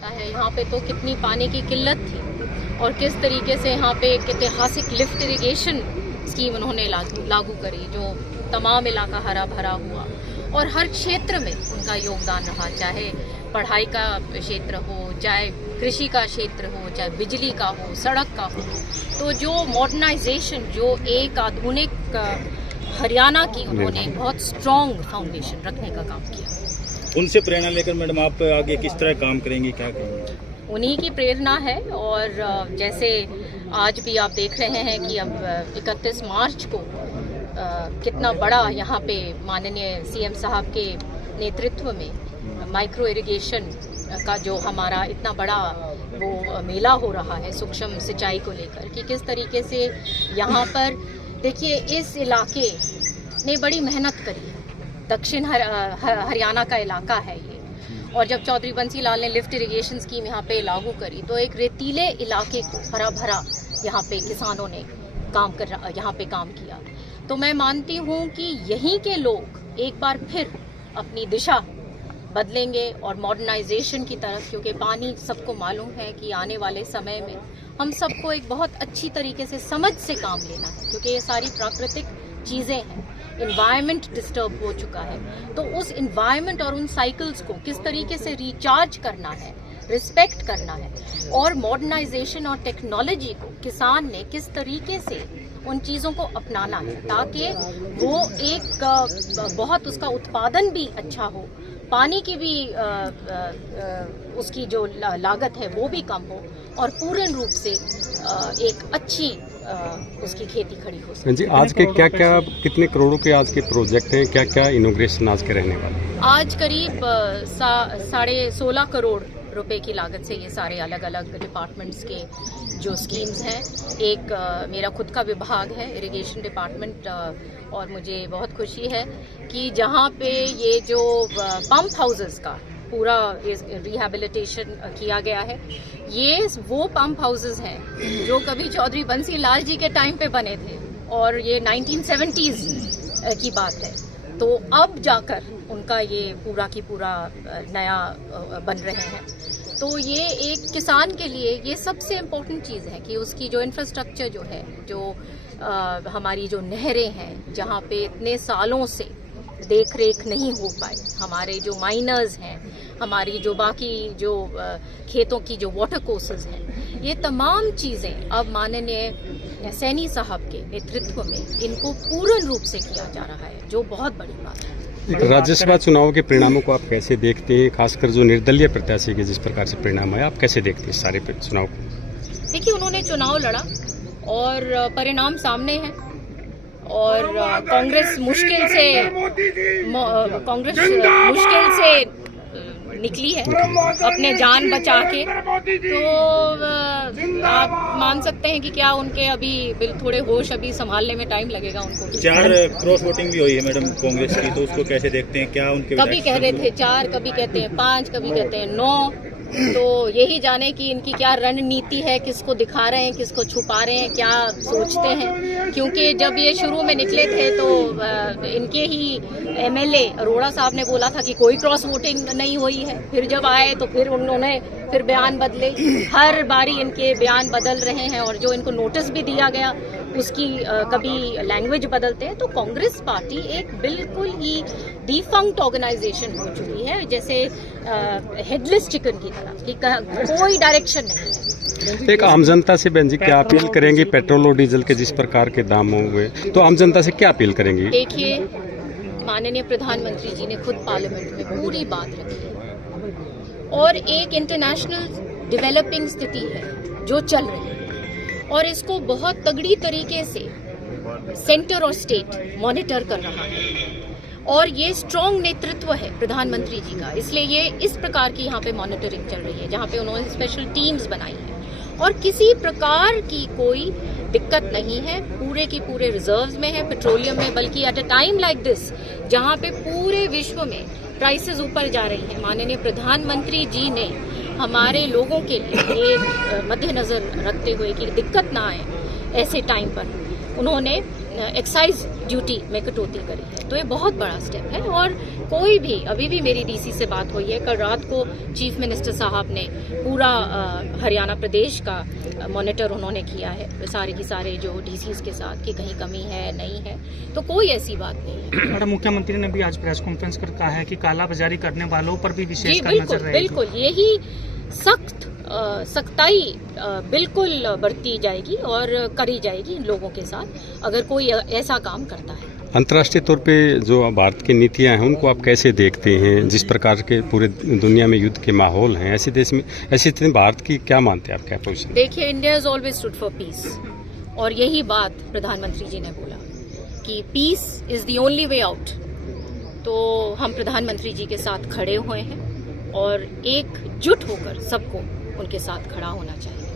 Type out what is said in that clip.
है यहाँ पे तो कितनी पानी की किल्लत थी और किस तरीके से यहाँ पे एक ऐतिहासिक लिफ्ट इरिगेशन स्कीम उन्होंने लागू करी, जो तमाम इलाका हरा भरा हुआ और हर क्षेत्र में उनका योगदान रहा, चाहे पढ़ाई का क्षेत्र हो, चाहे कृषि का क्षेत्र हो, चाहे बिजली का हो, सड़क का हो। तो जो मॉडर्नाइजेशन, जो एक आधुनिक हरियाणा की उन्होंने बहुत स्ट्रॉन्ग फाउंडेशन रखने का काम किया। उनसे प्रेरणा लेकर मैडम आप आगे किस तरह काम करेंगी, क्या करेंगी? उन्हीं की प्रेरणा है और जैसे आज भी आप देख रहे हैं कि अब 31 मार्च को कितना बड़ा यहाँ पे माननीय सीएम साहब के नेतृत्व में माइक्रो इरिगेशन का जो हमारा इतना बड़ा वो मेला हो रहा है सूक्ष्म सिंचाई को लेकर, कि किस तरीके से यहाँ पर देखिए इस इलाके ने बड़ी मेहनत करी है। दक्षिण हरियाणा का इलाका है ये, और जब चौधरी बंसी लाल ने लिफ्ट इरिगेशन स्कीम यहाँ पे लागू करी तो एक रेतीले इलाके को हरा भरा यहाँ पे किसानों ने यहाँ पे काम किया। तो मैं मानती हूँ कि यहीं के लोग एक बार फिर अपनी दिशा बदलेंगे और मॉडर्नाइजेशन की तरफ, क्योंकि पानी सबको मालूम है कि आने वाले समय में हम सबको एक बहुत अच्छी तरीके से समझ से काम लेना है, क्योंकि ये सारी प्राकृतिक चीज़ें हैं। इन्वायरमेंट डिस्टर्ब हो चुका है, तो उस इन्वायरमेंट और उन साइकिल्स को किस तरीके से रिचार्ज करना है, रिस्पेक्ट करना है, और मॉडर्नाइजेशन और टेक्नोलॉजी को किसान ने किस तरीके से उन चीज़ों को अपनाना है ताकि वो एक बहुत उसका उत्पादन भी अच्छा हो, पानी की भी उसकी जो लागत है वो भी कम हो और पूर्ण रूप से एक अच्छी उसकी खेती खड़ी हो सके। जी, आज के क्या क्या कितने करोड़ों के आज के प्रोजेक्ट हैं, क्या क्या इनोग्रेशन आज के रहने वाले? आज करीब 16.5 करोड़ रुपए की लागत से ये सारे अलग अलग डिपार्टमेंट्स के जो स्कीम्स हैं। एक मेरा खुद का विभाग है इरिगेशन डिपार्टमेंट, और मुझे बहुत खुशी है कि जहाँ पे ये जो पंप हाउसेस का पूरा रिहैबिलिटेशन किया गया है, ये वो पंप हाउसेस हैं जो कभी चौधरी बंसी लाल जी के टाइम पे बने थे और ये 1970s की बात है। तो अब जाकर उनका ये पूरा की पूरा नया बन रहे हैं। तो ये एक किसान के लिए ये सबसे इम्पोर्टेंट चीज़ है कि उसकी जो इंफ्रास्ट्रक्चर जो है, जो हमारी जो नहरें हैं जहाँ पे इतने सालों से देख रेख नहीं हो पाई, हमारे जो माइनर्स हैं, हमारी जो बाकी जो खेतों की जो वाटर कोर्सेज हैं, ये तमाम चीज़ें अब माननीय सैनी साहब के नेतृत्व में इनको पूर्ण रूप से किया जा रहा है, जो बहुत बड़ी बात है। राज्यसभा चुनाव के परिणामों को आप कैसे देखते हैं, खासकर जो निर्दलीय प्रत्याशी के जिस प्रकार से परिणाम आए, आप कैसे देखते हैं सारे चुनाव को? देखिए, उन्होंने चुनाव लड़ा और परिणाम सामने है और कांग्रेस मुश्किल से निकली है अपने जान बचा के। तो आप मान सकते हैं कि क्या उनके अभी थोड़े होश अभी संभालने में टाइम लगेगा उनको। 4 क्रॉस वोटिंग भी हुई है मैडम कांग्रेस की, तो उसको कैसे देखते हैं? क्या उनके कभी कह रहे थे 4, कभी कहते हैं 5, कभी कहते हैं 9। तो यही जाने कि इनकी क्या रणनीति है, किसको दिखा रहे हैं, किसको छुपा रहे हैं, क्या सोचते हैं। क्योंकि जब ये शुरू में निकले थे तो इनके ही एमएलए अरोड़ा साहब ने बोला था कि कोई क्रॉस वोटिंग नहीं हुई है। फिर जब आए तो फिर उन्होंने फिर बयान बदले, हर बारी इनके बयान बदल रहे हैं और जो इनको नोटिस भी दिया गया उसकी कभी लैंग्वेज बदलते हैं। तो कांग्रेस पार्टी एक बिल्कुल ही डिफंक्ट ऑर्गेनाइजेशन हो चुकी है, जैसे हेडलेस चिकन की तरह, कि कोई डायरेक्शन नहीं है। एक आम जनता से बहन जी क्या अपील करेंगी? पेट्रोल और डीजल के जिस प्रकार के दाम हुए, तो आम जनता से क्या अपील करेंगी? देखिए, माननीय प्रधानमंत्री जी ने खुद पार्लियामेंट में पूरी बात रखी है और एक इंटरनेशनल डेवलपिंग स्थिति है जो चल रही है और इसको बहुत तगड़ी तरीके से सेंटर और स्टेट मॉनिटर कर रहा है और ये स्ट्रॉन्ग नेतृत्व है प्रधानमंत्री जी का, इसलिए ये इस प्रकार की यहाँ पे मॉनिटरिंग चल रही है जहाँ पे उन्होंने स्पेशल टीम्स बनाई है और किसी प्रकार की कोई दिक्कत नहीं है। पूरे की पूरे रिजर्व्स में है पेट्रोलियम में, बल्कि at a time like this जहाँ पे पूरे विश्व में प्राइसेस ऊपर जा रही हैं, माननीय प्रधानमंत्री जी ने हमारे लोगों के लिए ये मद्देनजर रखते हुए कि दिक्कत ना आए ऐसे टाइम पर, उन्होंने एक्साइज ड्यूटी में कटौती करी है। तो ये बहुत बड़ा स्टेप है और कोई भी, अभी भी मेरी डीसी से बात हुई है, कल रात को चीफ मिनिस्टर साहब ने पूरा हरियाणा प्रदेश का मॉनिटर उन्होंने किया है सारे की सारे जो डीसीज के साथ कि कहीं कमी है नहीं है, तो कोई ऐसी बात नहीं है। मैडम, मुख्यमंत्री ने भी आज प्रेस कॉन्फ्रेंस कर कहा है कि कालाबाजारी करने वालों पर भी विशेष नजर रहेगी। बिल्कुल यही सख्ताई बिल्कुल बरती जाएगी और करी जाएगी इन लोगों के साथ अगर कोई ऐसा काम करता है। अंतर्राष्ट्रीय तौर पे जो भारत की नीतियां हैं उनको आप कैसे देखते हैं? जिस प्रकार के पूरे दुनिया में युद्ध के माहौल हैं, ऐसे देश में ऐसी स्थिति भारत की क्या मानते हैं आप, क्या पोजीशन? देखिए, India is always stood for peace और यही बात प्रधानमंत्री जी ने बोला कि peace is the only way out. तो हम प्रधानमंत्री जी के साथ खड़े हुए हैं और एकजुट होकर सबको उनके साथ खड़ा होना चाहिए।